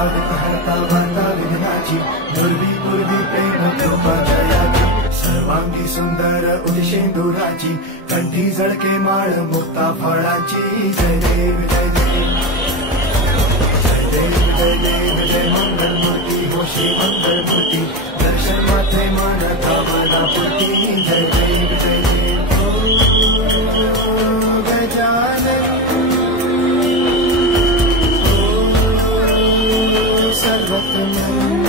हरता वार्ता विघ्नाची दुर्वी पूर्वी प्रेम कृपा दयाची सर्वांगी सुंदर उदिशेंदुराची कंठी झळके माळ मुक्ता फळाची जय देव जय देव जय देव जय देव जय मंगल मूर्ती हो श्री मंगल मूर्ती दर्शन माथे मन कामना पूर्ती जय देव जय देव ओ गजानन सर्वत्र